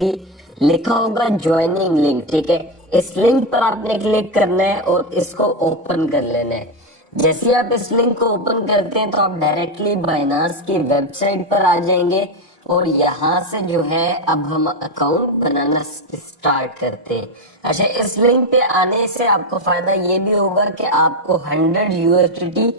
लिखा होगा joining link. ठीक है, इस लिंक पर आपने क्लिक करना है और इसको ओपन कर लेना है। जैसे आप इस लिंक को ओपन करते हैं तो आप डायरेक्टली बाइनांस की वेबसाइट पर आ जाएंगे और यहाँ से जो है अब हम अकाउंट बनाना स्टार्ट करते हैं। अच्छा, इस लिंक पे आने से आपको फायदा ये भी होगा कि आपको 100 USDT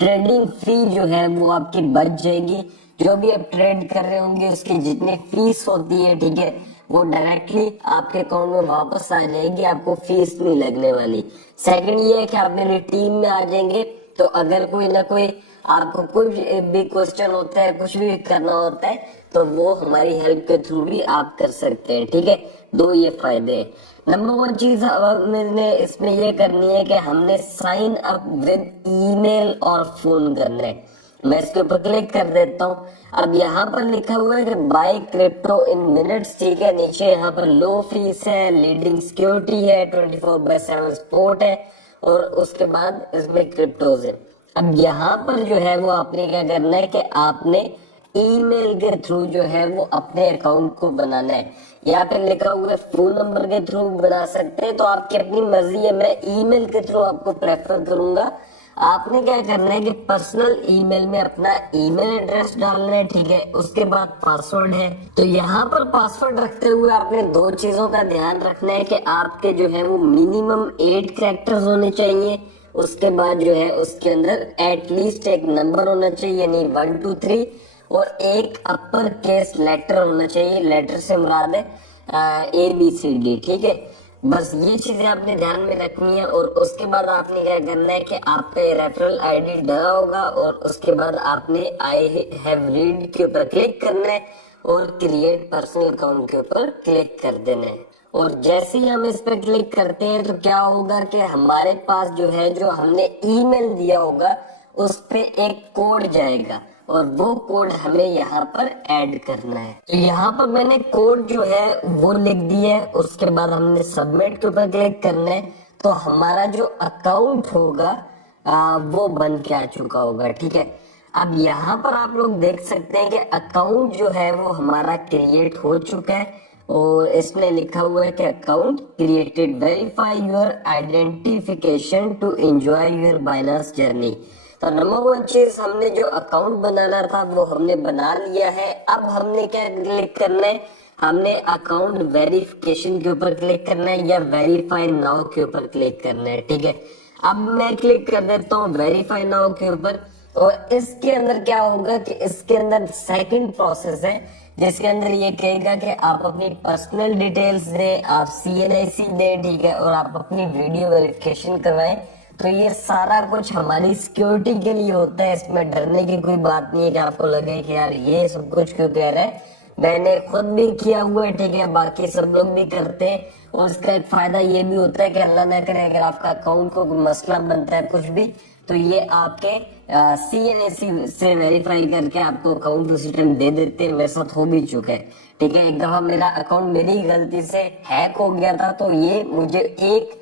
ट्रेडिंग फी जो है वो आपकी बच जाएगी। जो भी आप ट्रेड कर रहे होंगे उसकी जितनी फीस होती है, ठीक है, वो डायरेक्टली आपके अकाउंट में वापस आ जाएगी, आपको फीस नहीं लगने वाली। सेकंड ये है कि आप मेरी टीम में आ जाएंगे तो अगर कोई ना कोई आपको कोई भी क्वेश्चन होता है, कुछ भी करना होता है तो वो हमारी हेल्प के थ्रू भी आप कर सकते हैं। ठीक है, दो ये फायदे हैं। नंबर 1 चीज मैंने इसमें ये करनी है कि हमने साइन अप विद ईमेल और फोन करना है। मैं इसके ऊपर क्लिक कर देता हूँ। अब यहाँ पर लिखा हुआ है कि बाय क्रिप्टो इन मिनट्स। ठीक है, नीचे यहाँ पर लो फीस है, लीडिंग सिक्योरिटी है, 24/7 सपोर्ट है और उसके बाद इसमें क्रिप्टोज है। अब यहाँ पर जो है वो आपने क्या करना है कि आपने ईमेल के थ्रू जो है वो अपने अकाउंट को बनाना है। यहाँ पे लिखा हुआ है फोन नंबर के थ्रू बना सकते हैं, तो आपकी अपनी मर्जी है। मैं ईमेल के थ्रू आपको प्रेफर करूंगा। आपने क्या करना है कि पर्सनल ईमेल में अपना ईमेल एड्रेस डालना है। ठीक है, उसके बाद पासवर्ड है। तो यहाँ पर पासवर्ड रखते हुए आपने दो चीजों का ध्यान रखना है कि आपके जो है वो मिनिमम 8 कैरेक्टर्स होने चाहिए। उसके बाद जो है उसके अंदर एटलीस्ट एक नंबर होना चाहिए, यानी 1 2 3, और एक अपर केस लेटर होना चाहिए। लेटर से मुराद है ABCD। ठीक है, बस ये चीजें आपने ध्यान में रखनी है। और उसके बाद आपने क्या करना है कि आप पे रेफरल ID डला होगा और उसके बाद आपने आई हैव रीड के ऊपर क्लिक करना है और क्रिएट पर्सनल अकाउंट के ऊपर क्लिक कर देना है। और जैसे ही हम इस पर क्लिक करते हैं तो क्या होगा कि हमारे पास जो है, जो हमने ईमेल दिया होगा उस पे एक कोड जाएगा और वो कोड हमें यहाँ पर ऐड करना है। तो यहाँ पर मैंने कोड जो है वो लिख दिया है। उसके बाद हमने सबमिट के ऊपर क्लिक करना है तो हमारा जो अकाउंट होगा वो बन के आ चुका होगा। ठीक है, अब यहाँ पर आप लोग देख सकते हैं कि अकाउंट जो है वो हमारा क्रिएट हो चुका है और इसमें लिखा हुआ है कि account created, verify your identification to enjoy your Binance journey. तो नंबर 1 चीज, हमने जो अकाउंट बनाना था वो हमने बना लिया है। अब हमने क्या क्लिक करना है, हमने अकाउंट वेरिफिकेशन के ऊपर क्लिक करना है या वेरीफाई नाउ के ऊपर क्लिक करना है। ठीक है, अब मैं क्लिक कर देता हूँ वेरीफाई नाउ के ऊपर और इसके अंदर क्या होगा कि इसके अंदर सेकंड प्रोसेस है जिसके अंदर ये कहेगा कि आप अपनी पर्सनल डिटेल्स दें, आप CNIC दें। ठीक है, और आप अपनी वीडियो वेरिफिकेशन करवाएं। तो ये सारा कुछ हमारी सिक्योरिटी के लिए होता है। इसमें डरने की कोई बात नहीं है कि आपको लगे कि यार ये सब कुछ क्यों कह रहा है। मैंने खुद भी किया हुआ है, ठीक है, बाकी सब लोग भी करते हैं। और इसका एक फायदा ये भी होता है कि अल्लाह ना करे अगर आपका अकाउंट को कोई मसला बनता है कुछ भी, तो ये आपके CNIC से वेरीफाई करके आपको अकाउंट उसी टाइम दे देते हैं। मेरे साथ हो भी चुका है। ठीक है, एक दफा मेरा अकाउंट मेरी गलती से हैक हो गया था तो ये मुझे 1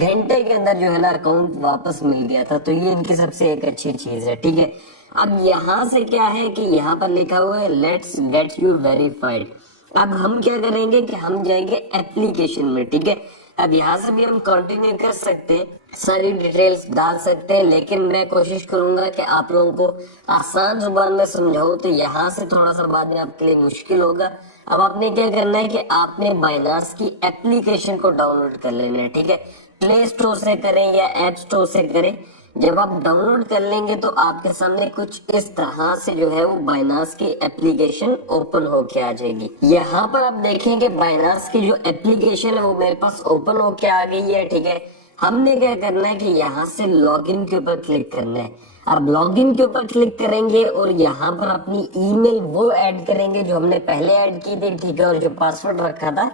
घंटे के अंदर जो है ना अकाउंट वापस मिल गया था। तो ये इनकी सबसे एक अच्छी चीज है। ठीक है, अब यहाँ से क्या है कि यहाँ पर लिखा हुआ है लेट्स गेट यू वेरीफाइड। अब हम क्या करेंगे कि हम जाएंगे एप्लीकेशन में। ठीक है, अब यहाँ से भी हम कंटिन्यू कर सकते हैं, सारी डिटेल्स डाल सकते हैं, लेकिन मैं कोशिश करूंगा कि आप लोगों को आसान जुबान में समझाऊं। तो यहाँ से थोड़ा सा बाद में आपके लिए मुश्किल होगा। अब आपने क्या करना है कि आपने बाइनांस की एप्लीकेशन को डाउनलोड कर लेना है। ठीक है, प्ले स्टोर से करें या ऐप स्टोर से करें। जब आप डाउनलोड कर लेंगे तो आपके सामने कुछ इस तरह से जो है वो बाइनांस की एप्लीकेशन ओपन होके आ जाएगी। यहाँ पर आप देखेंगे बाइनांस की जो एप्लीकेशन है वो मेरे पास ओपन होके आ गई है। ठीक है, हमने क्या करना है कि यहाँ से लॉगिन के ऊपर क्लिक करना है। अब लॉगिन के ऊपर क्लिक करेंगे और यहाँ पर अपनी ईमेल वो ऐड करेंगे जो हमने पहले ऐड की थी। ठीक है, और जो पासवर्ड रखा था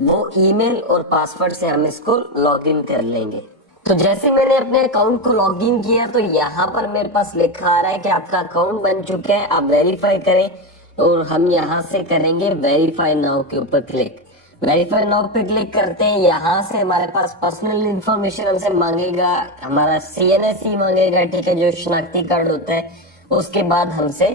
वो ईमेल और पासवर्ड से हम इसको लॉगिन कर लेंगे। तो जैसे मैंने अपने अकाउंट को लॉगिन किया तो यहाँ पर मेरे पास लिखा आ रहा है कि आपका अकाउंट बन चुका है, आप वेरीफाई करें। और हम यहाँ से करेंगे वेरीफाई नाउ के ऊपर क्लिक। वेरीफाई नाउ पे क्लिक करते हैं, यहाँ से हमारे पास पर्सनल इंफॉर्मेशन हमसे मांगेगा, हमारा CNIC मांगेगा। ठीक है, जो शनाख्ती कार्ड होता है। उसके बाद हमसे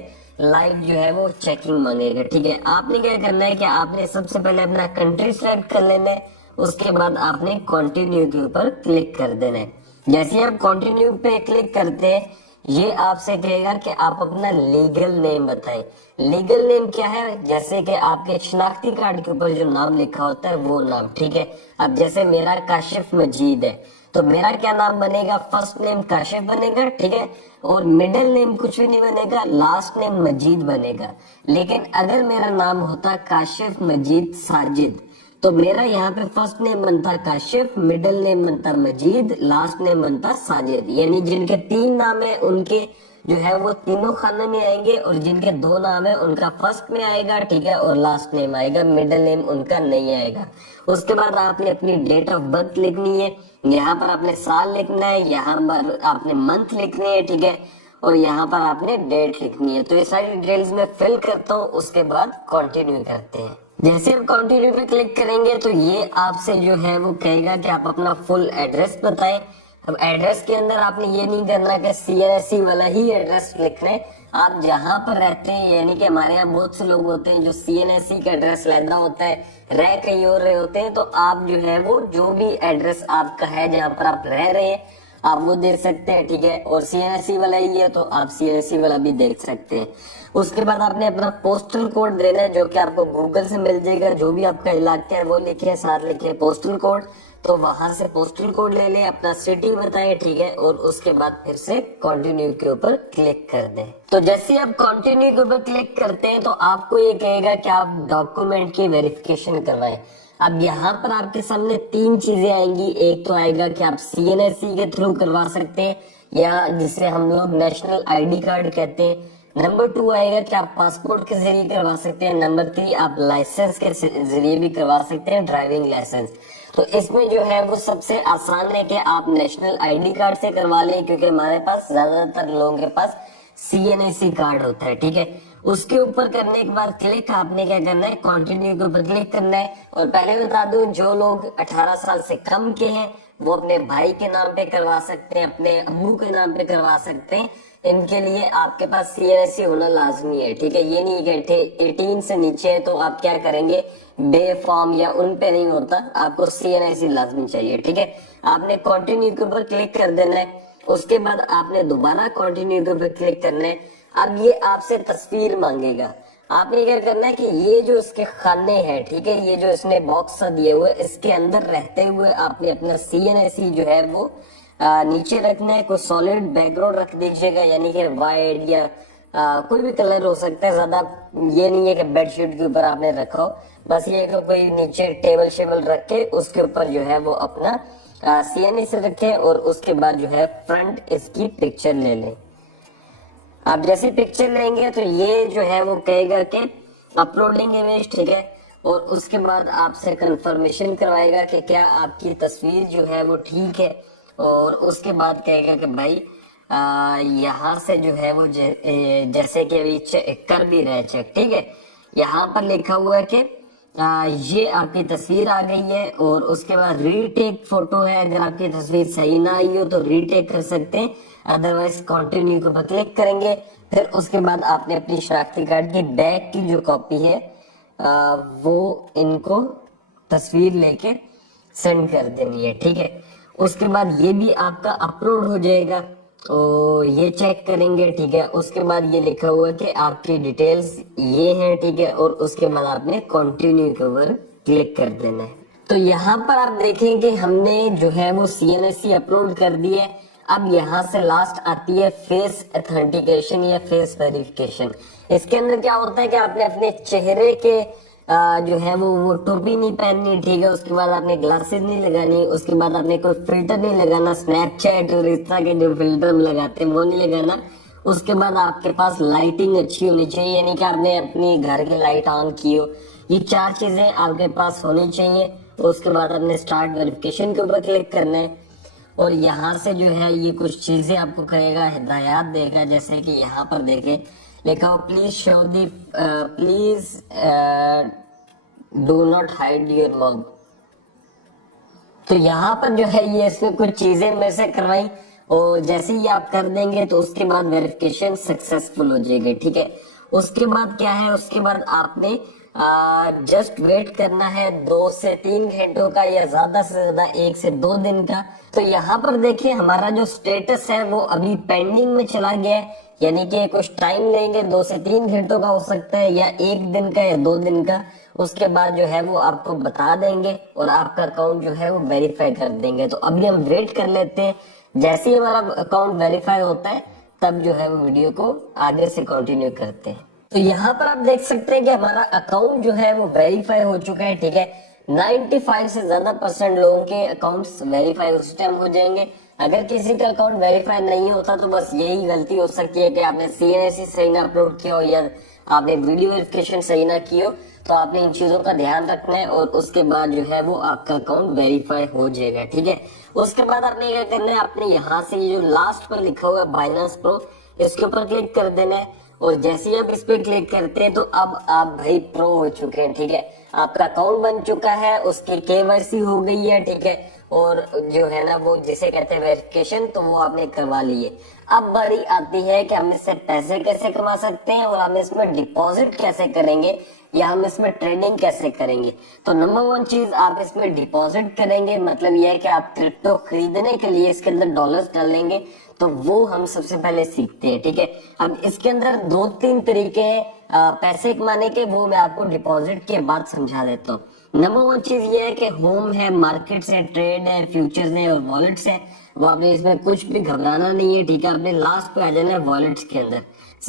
लाइव जो है वो चेकिंग मांगेगा। ठीक है, आपने क्या करना है कि आपने सबसे पहले अपना कंट्री सेलेक्ट कर लेना है, उसके बाद आपने कंटिन्यू के ऊपर क्लिक कर देना है। जैसे आप कंटिन्यू पे क्लिक करते हैं, ये आपसे कहेगा कि आप अपना लीगल नेम बताएं। लीगल नेम क्या है, जैसे कि आपके शनाख्ती कार्ड के ऊपर जो नाम लिखा होता है वो नाम। ठीक है, अब जैसे मेरा काशिफ मजीद है, तो मेरा क्या नाम बनेगा, फर्स्ट नेम काशिफ बनेगा। ठीक है, और मिडिल नेम कुछ भी नहीं बनेगा, लास्ट नेम मजीद बनेगा। लेकिन अगर मेरा नाम होता काशिफ मजीद साजिद, तो मेरा यहाँ पे फर्स्ट नेम बनता काशिफ, मिडिल नेम बनता मजीद, लास्ट नेम बनता साजिद। यानी जिनके 3 नाम है उनके जो है वो तीनों खाने में आएंगे, और जिनके 2 नाम है उनका फर्स्ट में आएगा। ठीक है, और लास्ट नेम आएगा, मिडिल नेम उनका नहीं आएगा। उसके बाद आपने अपनी डेट ऑफ बर्थ लिखनी है, यहाँ पर आपने साल लिखना है, यहाँ पर आपने मंथ लिखनी है। ठीक है, और यहाँ पर आपने डेट लिखनी है। तो ये सारी डिटेल्स में फिल करता हूँ, उसके बाद कंटिन्यू करते हैं। जैसे आप कंटिन्यू पे क्लिक करेंगे तो ये आपसे जो है वो कहेगा कि आप अपना फुल एड्रेस बताएं। अब एड्रेस के अंदर आपने ये नहीं करना कि CNSE वाला ही एड्रेस लिखना है। आप जहां पर रहते हैं, यानी कि हमारे यहाँ बहुत से लोग होते हैं जो CNSE का एड्रेस लेना होता है, रह कहीं और रहे होते हैं, तो आप जो है वो जो भी एड्रेस आपका है जहाँ पर आप रह रहे हैं आप वो देख सकते हैं। ठीक है, और CNSE वाला ही है तो आप CNSE वाला भी देख सकते हैं। उसके बाद आपने अपना पोस्टल कोड देना है, जो कि आपको गूगल से मिल जाएगा। जो भी आपका इलाका है वो लिखिए, साथ लिखिए पोस्टल कोड, तो वहां से पोस्टल कोड ले लें, अपना सिटी बताएं। ठीक है, और उसके बाद फिर से कंटिन्यू के ऊपर क्लिक कर दें। तो जैसे आप कंटिन्यू के ऊपर क्लिक करते हैं तो आपको ये कहेगा कि आप डॉक्यूमेंट की वेरिफिकेशन करवाएं। अब यहाँ पर आपके सामने 3 चीजें आएंगी। एक तो आएगा कि आप CNSE के थ्रू करवा सकते हैं, या जिसे हम लोग नेशनल ID कार्ड कहते हैं। नंबर 2 आएगा कि आप पासपोर्ट के जरिए करवा सकते हैं। नंबर 3 आप लाइसेंस के जरिए भी करवा सकते हैं, ड्राइविंग लाइसेंस। तो इसमें जो है वो सबसे आसान है कि आप नेशनल ID कार्ड से करवा लें, क्योंकि हमारे पास ज्यादातर लोगों के पास CNSE कार्ड होता है। ठीक है, उसके ऊपर करने के बाद क्लिक आपने क्या करना है, कंटिन्यू के ऊपर क्लिक करना है। और पहले बता दूं, जो लोग 18 साल से कम के हैं वो अपने भाई के नाम पे करवा सकते हैं, अपने अम्मू के नाम पे करवा सकते हैं। इनके लिए आपके पास CNSE होना लाजमी है। ठीक है, ये नहीं कहते 18 से नीचे है तो आप क्या करेंगे, बे फॉर्म या उन पे नहीं होता, आपको CNSE लाजमी चाहिए। ठीक है, आपने कंटिन्यू के ऊपर क्लिक कर देना है। उसके बाद आपने दोबारा कंटिन्यू के ऊपर क्लिक करना है। अब ये आपसे तस्वीर मांगेगा। आपने क्या करना है कि ये जो इसके खाने हैं, ठीक है, ये जो इसने बॉक्स दिए हुए, इसके अंदर रहते हुए आपने अपना CNSE जो है वो नीचे रखना है। कोई सॉलिड बैकग्राउंड रख दीजिएगा, यानी कि वाइट या कोई भी कलर हो सकता है। ज्यादा ये नहीं है कि बेडशीट के ऊपर आपने रखा हो, बस ये कि कोई नीचे टेबल शेबल रख के उसके ऊपर जो है वो अपना CNSE रखे, और उसके बाद जो है फ्रंट इसकी पिक्चर ले लें। आप जैसे पिक्चर लेंगे तो ये जो है वो कहेगा कि अपलोडिंग इमेज। ठीक है, और उसके बाद आपसे कंफर्मेशन करवाएगा कि क्या आपकी तस्वीर जो है वो ठीक है, और उसके बाद कहेगा कि भाई यहाँ से जो है वो जैसे कि अभी कर भी रहे चेक। ठीक है, यहाँ पर लिखा हुआ है कि ये आपकी तस्वीर आ गई है, और उसके बाद रीटेक फोटो है। अगर आपकी तस्वीर सही ना आई हो तो रीटेक कर सकते हैं, अदरवाइज कंटिन्यू के ऊपर क्लिक करेंगे। फिर उसके बाद आपने अपनी शनाख्ती कार्ड की बैक की जो कॉपी है वो इनको तस्वीर लेके सेंड कर देनी है। ठीक है, उसके बाद ये भी आपका अपलोड हो जाएगा, तो ये चेक करेंगे। ठीक है, उसके बाद ये लिखा हुआ है कि आपकी डिटेल्स ये है। ठीक है, और उसके बाद आपने कंटिन्यू के ऊपर क्लिक कर देना है। तो यहाँ पर आप देखें कि हमने जो है वो CNSE अपलोड कर दी है। अब यहाँ से लास्ट आती है फेस ऑथेंटिकेशन या फेस वेरिफिकेशन। इसके अंदर क्या होता है कि आपने अपने चेहरे के जो है वो टोपी नहीं पहननी। ठीक है, उसके बाद आपने ग्लासेस नहीं लगानी, उसके बाद आपने कोई फिल्टर नहीं लगाना, स्नैपचैट और इस तरह के जो फिल्टर हम लगाते हैं वो नहीं लगाना। उसके बाद आपके पास लाइटिंग अच्छी होनी चाहिए, यानी कि आपने अपनी घर की लाइट ऑन की हो। ये 4 चीजें आपके पास होनी चाहिए। उसके बाद आपने स्टार्ट वेरिफिकेशन के ऊपर क्लिक करना है, और यहाँ से जो है ये कुछ चीजें आपको कहेगा, हिदायत देगा। जैसे कि यहाँ पर देखें लिखा हो please show the please do not hide your mug. तो यहाँ पर जो है ये इसमें कुछ चीजें मेरे से करवाई, और जैसे ही आप कर देंगे तो उसके बाद वेरिफिकेशन सक्सेसफुल हो जाएगी। ठीक है, उसके बाद क्या है, उसके बाद आपने जस्ट वेट करना है 2 से 3 घंटों का, या ज्यादा से ज्यादा 1 से 2 दिन का। तो यहाँ पर देखिए हमारा जो स्टेटस है वो अभी पेंडिंग में चला गया है, यानी कि कुछ टाइम लेंगे, 2 से 3 घंटों का हो सकता है, या 1 दिन का या 2 दिन का। उसके बाद जो है वो आपको बता देंगे और आपका अकाउंट जो है वो वेरीफाई कर देंगे। तो अभी हम वेट कर लेते हैं, जैसे ही हमारा अकाउंट वेरीफाई होता है तब जो है वो वीडियो को आगे से कंटिन्यू करते हैं। तो यहाँ पर आप देख सकते हैं कि हमारा अकाउंट जो है वो वेरीफाई हो चुका है, ठीक है। 95 से ज्यादा % लोगों के अकाउंट्स वेरीफाई उस टाइम हो जाएंगे। अगर किसी का अकाउंट वेरीफाई नहीं होता तो बस यही गलती हो सकती है कि आपने CNSE सही ना अपलोड किया हो, या आपने वीडियो वेरिफिकेशन सही ना की हो। तो आपने इन चीजों का ध्यान रखना है और उसके बाद जो है वो आपका अकाउंट वेरीफाई हो जाएगा, ठीक है। उसके बाद आपने क्या करना है, आपने यहाँ से जो लास्ट पर लिखा हुआ है बाइनेंस प्रो, इसके ऊपर क्लिक कर देना है। और जैसे ही आप इस पे क्लिक करते हैं तो अब आप भाई प्रो हो चुके हैं, ठीक है। आपका अकाउंट बन चुका है, उसकी KYC हो गई है, ठीक है। और जो है ना वो जिसे कहते हैं वेरिफिकेशन, तो वो आपने करवा ली है। अब बारी आती है कि हम इससे पैसे कैसे कमा सकते हैं और हम इसमें डिपॉजिट कैसे करेंगे, या हम इसमें ट्रेडिंग कैसे करेंगे। तो नंबर 1 चीज, आप इसमें डिपॉजिट करेंगे, मतलब यह है कि आप क्रिप्टो खरीदने के लिए इसके अंदर डॉलर्स डालेंगे। तो वो हम सबसे पहले सीखते हैं, ठीक है। अब इसके अंदर 2-3 तरीके हैं पैसे कमाने के, वो मैं आपको डिपॉजिट के बाद समझा देता हूँ। नंबर 1 चीज ये है कि होम है, मार्केट्स है, ट्रेड है, फ्यूचर्स है और वॉलेट्स है। वो आपने इसमें कुछ भी घबराना नहीं है, ठीक है। आपने लास्ट पे आ जाना है वॉलेट्स के अंदर।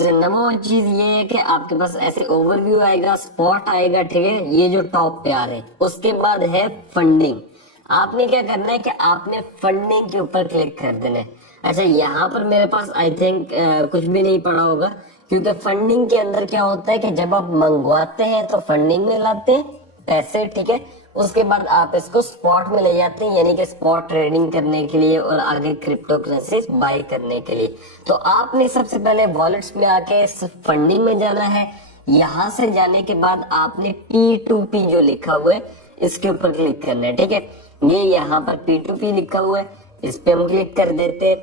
नंबर 1 चीज ये है कि आपके पास ऐसे ओवरव्यू आएगा, स्पॉट आएगा, ठीक है, ये जो टॉप पे आ रहे हैं। उसके बाद है फंडिंग। आपने क्या करना है कि आपने फंडिंग के ऊपर क्लिक कर देना है। अच्छा, यहाँ पर मेरे पास आई थिंक कुछ भी नहीं पड़ा होगा, क्योंकि फंडिंग के अंदर क्या होता है कि जब आप मंगवाते हैं तो फंडिंग में लाते हैं पैसे, ठीक है। उसके बाद आप इसको स्पॉट में ले जाते हैं, यानी कि स्पॉट ट्रेडिंग करने के लिए और आगे क्रिप्टो करेंसी बाय करने के लिए। तो आपने सबसे पहले वॉलेट्स में आके फंडिंग में जाना है। यहाँ से जाने के बाद आपने P2P जो लिखा हुआ है इसके ऊपर क्लिक करना है, ठीक है। ये यहाँ पर P2P लिखा हुआ है, इस पे हम क्लिक कर देते हैं।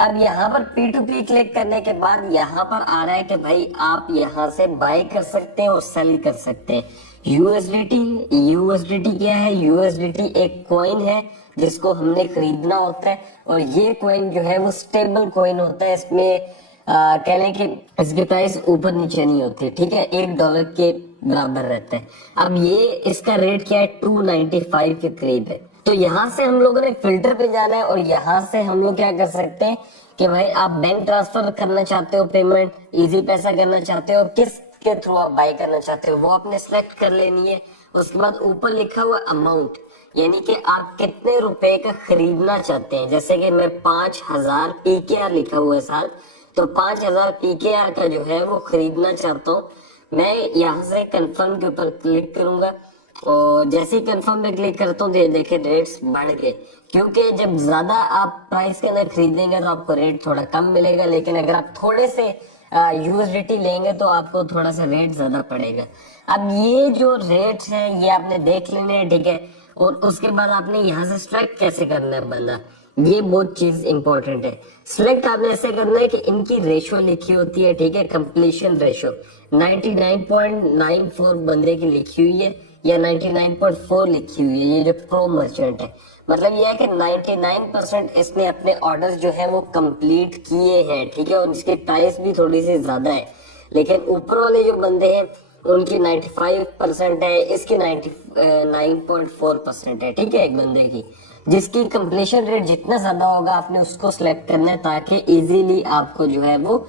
अब यहाँ पर P2P क्लिक करने के बाद यहाँ पर आ रहा है कि भाई आप यहाँ से बाय कर सकते हैं और सेल कर सकते हैं। यूएसडीटी क्या है? यूएसडीटी एक कॉइन है जिसको हमने खरीदना होता है, और ये कॉइन जो है वो स्टेबल कॉइन होता है। इसमें कह लें कि इसकी प्राइस ऊपर नीचे नहीं होती, ठीक है, $1 के बराबर रहता है। अब ये इसका रेट क्या है, 295 के करीब है। तो यहाँ से हम लोगों ने फिल्टर पे जाना है, और यहाँ से हम लोग क्या कर सकते हैं कि भाई आप बैंक ट्रांसफर करना चाहते हो, पेमेंट इजी पैसा करना चाहते हो, किस के थ्रू आप बाय करना चाहते हो वो आपने सिलेक्ट कर लेनी है। उसके बाद ऊपर लिखा हुआ अमाउंट, यानी कि आप कितने रुपए का खरीदना चाहते हैं। जैसे कि मैं 5000 PKR लिखा हुआ है साल, तो 5000 PKR का जो है वो खरीदना चाहता हूँ। मैं यहाँ से कंफर्म के ऊपर क्लिक करूंगा, और जैसे ही कंफर्म में क्लिक करता हूँ देखिए रेट्स बढ़ गए, क्योंकि जब ज्यादा आप प्राइस के अंदर खरीदेंगे तो आपको रेट थोड़ा कम मिलेगा, लेकिन अगर आप थोड़े से यूएसडीटी लेंगे तो आपको थोड़ा सा रेट ज्यादा पड़ेगा। अब ये जो रेट्स हैं ये आपने देख लेने हैं, ठीक है। और उसके बाद आपने यहाँ से सिलेक्ट कैसे करना है बंदा, ये बहुत चीज इंपॉर्टेंट है। सिलेक्ट आपने ऐसे करना है कि इनकी रेशो लिखी होती है, ठीक है, कंप्लीशन रेशो 99.94 बंदे की लिखी हुई है, या 99.4 लिखी हुई है। ये जो प्रो मर्चेंट है, मतलब ये है कि 99% इसने अपने ऑर्डर्स जो है वो कंप्लीट किए हैं, ठीक है, और इसकी प्राइस भी थोड़ी सी ज्यादा है। लेकिन ऊपर वाले जो बंदे हैं उनकी 95% है, इसकी 99.4% है, ठीक है, एक बंदे की। जिसकी कंप्लीशन रेट जितना ज्यादा होगा आपने उसको सिलेक्ट करना है, ताकि इजीली आपको जो है वो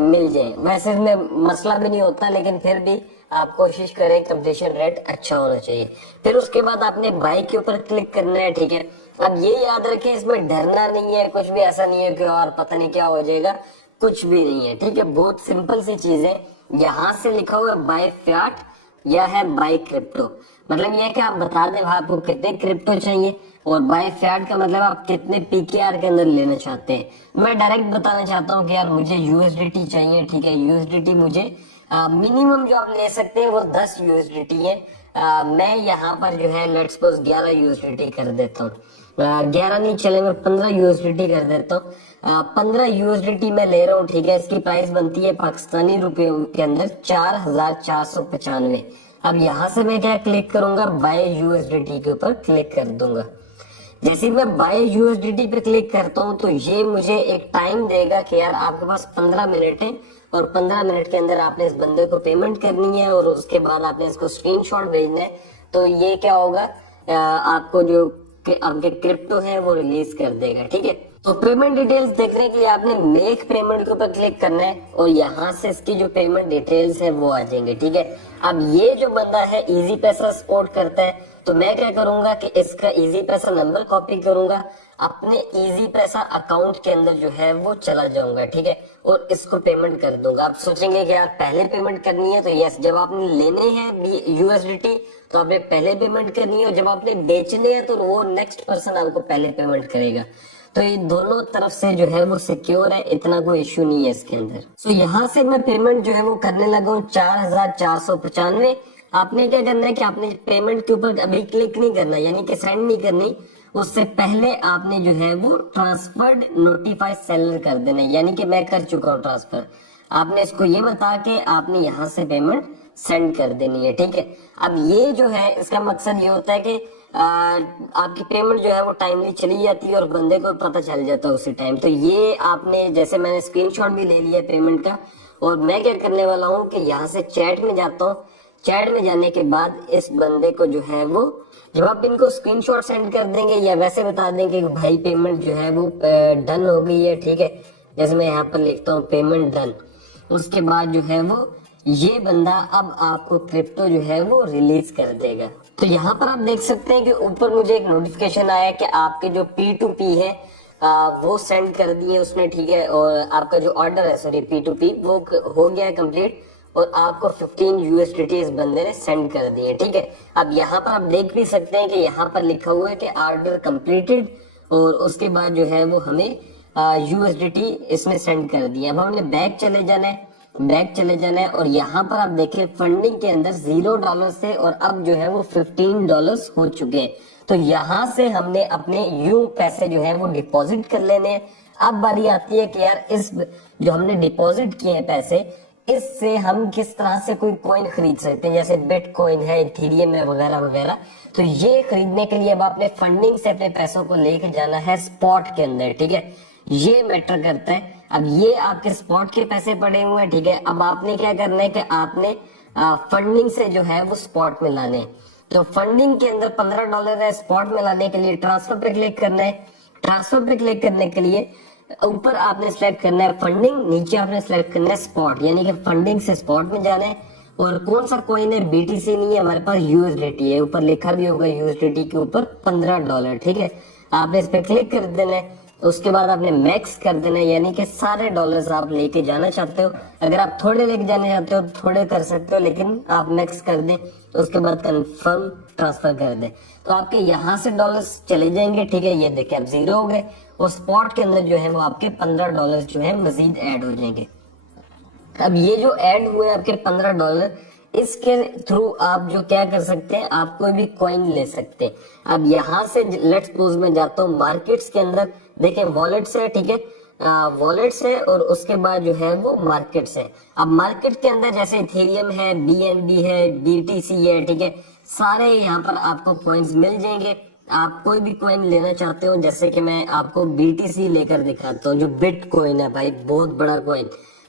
मिल जाए। वैसे इसमें मसला भी नहीं होता, लेकिन फिर भी आप कोशिश करें कंप्लीशन रेट अच्छा होना चाहिए। फिर उसके बाद आपने बाय के ऊपर क्लिक करना है, ठीक है। अब ये याद रखें, इसमें डरना नहीं है, कुछ भी ऐसा नहीं है कि और पता नहीं क्या हो जाएगा, कुछ भी नहीं है, ठीक है। बहुत सिंपल सी चीज है। यहाँ से लिखा हुआ है बाय फियाट या है बाय क्रिप्टो, मतलब ये है कि आप बता दें आपको कितने क्रिप्टो चाहिए, और बाय फियाट का मतलब आप कितने PKR के अंदर लेना चाहते हैं। मैं डायरेक्ट बताना चाहता हूँ कि यार मुझे यूएसडीटी चाहिए, ठीक है। यूएसडीटी मुझे मिनिमम जो आप ले सकते हैं वो 10 यूएसडीटी है। मैं यहाँ पर जो है लेट्स सपोज 11 यूएसडीटी कर देता हूँ। 11 नहीं चलेगा, 15 यूएसडीटी कर देता हूँ। 15 यूएसडीटी में ले रहा हूँ, ठीक है। इसकी प्राइस बनती है पाकिस्तानी रुपयों के अंदर 4495। अब यहाँ से मैं क्या क्लिक करूंगा, बाय यूएसडीटी के ऊपर क्लिक कर दूंगा। जैसे ही मैं बाय यूएसडीटी पे क्लिक करता हूँ तो ये मुझे एक टाइम देगा कि यार आपके पास 15 मिनट है और 15 मिनट के अंदर आपने इस बंदे को पेमेंट करनी है और उसके बाद आपने इसको स्क्रीनशॉट भेजना है। तो ये क्या होगा, आपको जो आपके क्रिप्टो है वो रिलीज कर देगा, ठीक है। तो पेमेंट डिटेल्स देखने के लिए आपने मेक पेमेंट के ऊपर क्लिक करना है और यहाँ से इसकी जो पेमेंट डिटेल्स है वो आ जाएंगे, ठीक है। अब ये जो बंदा है इजी पैसा सपोर्ट करता है, तो मैं क्या करूंगा कि इसका इजी पैसा नंबर कॉपी करूंगा, अपने इजी पैसा अकाउंट के अंदर जो है वो चला जाऊंगा, ठीक है, और इसको पेमेंट कर दूंगा। आप सोचेंगे कि यार पहले पेमेंट करनी है, तो यस, जब आपने लेने हैं यूएसडीटी तो आपने पहले पेमेंट करनी है, और जब आपने बेचने हैं तो वो नेक्स्ट पर्सन आपको पहले पेमेंट करेगा। तो ये दोनों तरफ से जो है वो सिक्योर है, इतना कोई इश्यू नहीं है इसके अंदर। तो यहाँ से मैं पेमेंट जो है वो करने लगा हूँ 4495। आपने क्या करना है कि आपने पेमेंट के ऊपर अभी क्लिक नहीं करना, यानी कि सेंड नहीं करनी, उससे पहले आपने जो है वो ट्रांसफर्ड नोटिफाई सेलर कर देना, यानी कि मैं कर चुका हूँ ट्रांसफर। आपने इसको ये बता के आपने यहाँ से पेमेंट सेंड कर देनी है, ठीक है। अब ये जो है इसका मकसद ये होता है कि आपकी पेमेंट जो है वो टाइमली चली जाती है और बंदे को पता चल जाता है उसी टाइम। तो ये आपने, जैसे मैंने स्क्रीनशॉट भी ले लिया पेमेंट का, और मैं क्या करने वाला हूँ कि यहाँ से चैट में जाता हूँ। चैट में जाने के बाद इस बंदे को जो है वो, जब आप इनको स्क्रीनशॉट सेंड कर देंगे या वैसे बता देंगे कि भाई पेमेंट जो है वो डन हो गई है, ठीक है, जैसे मैं यहाँ पर लिखता हूँ पेमेंट डन, उसके बाद जो है वो ये बंदा अब आपको क्रिप्टो जो है वो रिलीज कर देगा। तो यहाँ पर आप देख सकते हैं कि ऊपर मुझे एक नोटिफिकेशन आया कि आपके जो P2P है वो सेंड कर दिए उसने, ठीक है, और आपका जो ऑर्डर है, सॉरी P2P, वो हो गया है कंप्लीट और आपको 15 यूएसडीटी इस बंदे ने सेंड कर दिए, ठीक है। अब यहाँ पर आप देख भी सकते हैं कि यहाँ पर लिखा हुआ है कि ऑर्डर कंप्लीटेड, और उसके बाद जो है वो हमें यूएसडीटी इसमें सेंड कर दिया। अब हमने बैक चले जाना है, बैक चले जाना है, और यहाँ पर आप देखिए फंडिंग के अंदर $0 से और अब जो है वो $15 हो चुके हैं। तो यहाँ से हमने अपने यू पैसे जो है वो डिपॉजिट कर लेने हैं। अब बारी आती है कि यार इस जो हमने डिपॉजिट किए हैं पैसे, इससे हम किस तरह से कोई कॉइन खरीद सकते हैं, जैसे बिटकॉइन है, इथेरियम है, वगैरह वगैरह। तो ये खरीदने के लिए अब आपने फंडिंग से अपने पैसों को लेके जाना है स्पॉट के अंदर, ठीक है, ये मैटर करता है। अब ये आपके स्पॉट के पैसे पड़े हुए हैं, ठीक है। अब आपने क्या करना है कि आपने फंडिंग से जो है वो स्पॉट में लाने। तो फंडिंग के अंदर $15 है, स्पॉट में लाने के लिए ट्रांसफर पे क्लिक करना है। ट्रांसफर पे क्लिक करने के लिए ऊपर आपने सिलेक्ट करना है फंडिंग, नीचे आपने सिलेक्ट करना है स्पॉट, यानी कि फंडिंग से स्पॉट में जाना है। और कौन सा कॉइन है, बीटीसी नहीं है हमारे पास, यूएसडीटी है, ऊपर लिखा भी होगा यूएसडीटी के ऊपर $15, ठीक है। आपने इस पे क्लिक कर देना है, उसके बाद आपने मैक्स कर देना है, यानी कि सारे डॉलर्स आप लेके जाना चाहते हो। अगर आप थोड़े लेके जाने चाहते हो थोड़े कर सकते हो, लेकिन आप मैक्स कर दें, उसके बाद कंफर्म ट्रांसफर कर दें, तो आपके यहाँ से डॉलर्स चले जाएंगे, ठीक है। ये देखिए अब 0 हो गए, और स्पॉट के अंदर जो है वो आपके $15 जो है मजीद ऐड हो जाएंगे। अब ये जो ऐड हुए आपके $15, इसके थ्रू आप जो क्या कर सकते हैं, आप कोई भी कॉइन ले सकते हैं। अब यहाँ से लेट्स सपोज मैं जाता हूँ मार्केट्स के अंदर, देखें वॉलेट्स है, ठीक है, वॉलेट्स है, और उसके बाद जो है वो मार्केट्स है। अब मार्केट के अंदर जैसे इथेरियम है, बीएनबी है, बीटीसी है, ठीक है, सारे यहाँ पर आपको कॉइन्स मिल जाएंगे। आप कोई भी कॉइन लेना चाहते हो, जैसे कि मैं आपको बीटीसी लेकर दिखाता हूँ, जो बिट कॉइन है भाई, बहुत बड़ा कॉइन।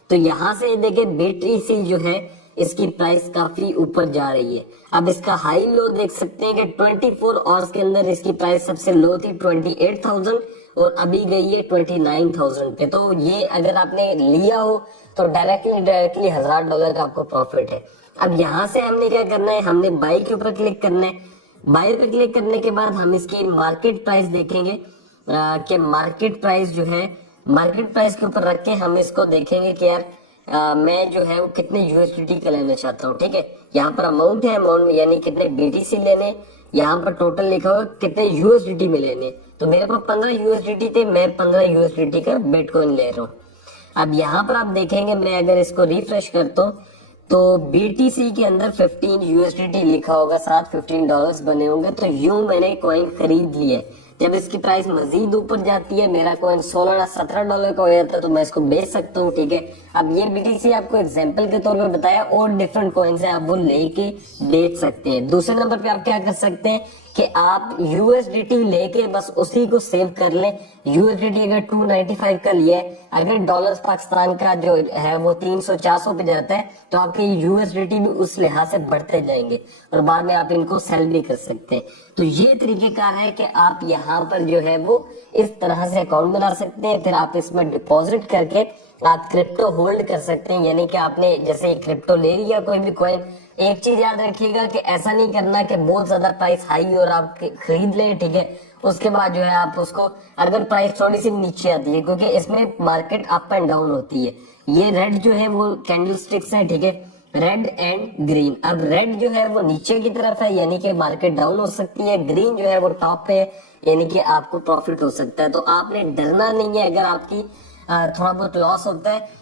तो यहाँ से देखिए बीटीसी जो है इसकी प्राइस काफी ऊपर जा रही है। अब इसका हाई लो देख सकते हैं कि 24 आवर्स के अंदर इसकी प्राइस सबसे लो थी 28,000 और अभी गई है 29,000 पे। तो ये अगर आपने लिया हो तो डायरेक्टली $1000 का आपको प्रॉफिट है। अब यहाँ से हमने क्या करना है, हमने बाय के ऊपर क्लिक करना है। बाय पे क्लिक करने के बाद हम इसकी मार्केट प्राइस देखेंगे कि मार्केट प्राइस जो है, मार्केट प्राइस के ऊपर रख के हम इसको देखेंगे कि यार मैं जो है वो कितने यूएसडीटी का लेना चाहता हूँ, ठीक है। यहाँ पर अमाउंट है, अमाउंट यानी कितने बीटीसी लेने, यहाँ पर टोटल लिखा हुआ कितने यूएसडीटी में लेने। तो मेरे पास 15 यूएसडीटी थे, मैं 15 यूएसडीटी का बिटकॉइन ले रहा हूँ। अब यहाँ पर आप देखेंगे, मैं अगर इसको रिफ्रेश करता हूँ तो बीटीसी के अंदर 15 यूएसडीटी लिखा होगा, साथ $15 बने होंगे। तो यूं मैंने कॉइन खरीद लिए, जब इसकी प्राइस मजीद ऊपर जाती है, मेरा कॉइन 16 या 17 डॉलर का हो जाता है, तो मैं इसको बेच सकता हूँ, ठीक है। अब ये BTC आपको एग्जांपल के तौर पे बताया, और डिफरेंट कॉइन्स है, आप वो लेके बेच सकते हैं। दूसरे नंबर पे आप क्या कर सकते हैं कि आप USDT लेके बस उसी को सेव कर लें। USDT अगर 295 का लिया है, अगर डॉलर पाकिस्तान का जो है वो 300-400 पे जाता है, तो आपके USDT भी उस लिहाज से बढ़ते जाएंगे और बाद में आप इनको सेल भी कर सकते हैं। तो ये तरीकेकार है कि आप यहाँ पर जो है वो इस तरह से अकाउंट बना सकते हैं, फिर आप इसमें डिपॉजिट करके आप क्रिप्टो होल्ड कर सकते हैं। यानी कि आपने जैसे क्रिप्टो ले लिया कोई भी कॉइन, एक चीज याद रखिएगा कि ऐसा नहीं करना कि बहुत ज्यादा प्राइस हाई और आप खरीद लें, ठीक है, उसके बाद जो है आप उसको, अगर प्राइस थोड़ी सी नीचे आती है, क्योंकि इसमें मार्केट अप एंड डाउन होती है। ये रेड जो है वो कैंडल स्टिक्स है, ठीक है, रेड एंड ग्रीन। अब रेड जो है वो नीचे की तरफ है, यानी कि मार्केट डाउन हो सकती है, ग्रीन जो है वो टॉप पे है, यानी कि आपको प्रॉफिट हो सकता है। तो आपने डरना नहीं है अगर आपकी थोड़ा बहुत लॉस होता है,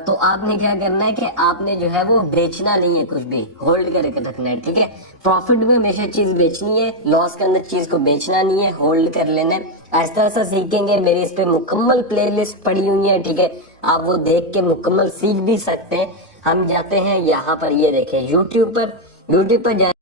तो आपने क्या करना है कि आपने जो है वो बेचना नहीं है, कुछ भी होल्ड करके रखना है, ठीक है। प्रॉफिट में हमेशा चीज बेचनी है, लॉस के अंदर चीज को बेचना नहीं है, होल्ड कर लेना है। ऐसा ऐसा सीखेंगे, मेरी इस पे मुकम्मल प्लेलिस्ट पड़ी हुई है, ठीक है, आप वो देख के मुकम्मल सीख भी सकते हैं। हम जाते हैं यहाँ पर, ये देखें यूट्यूब पर जाए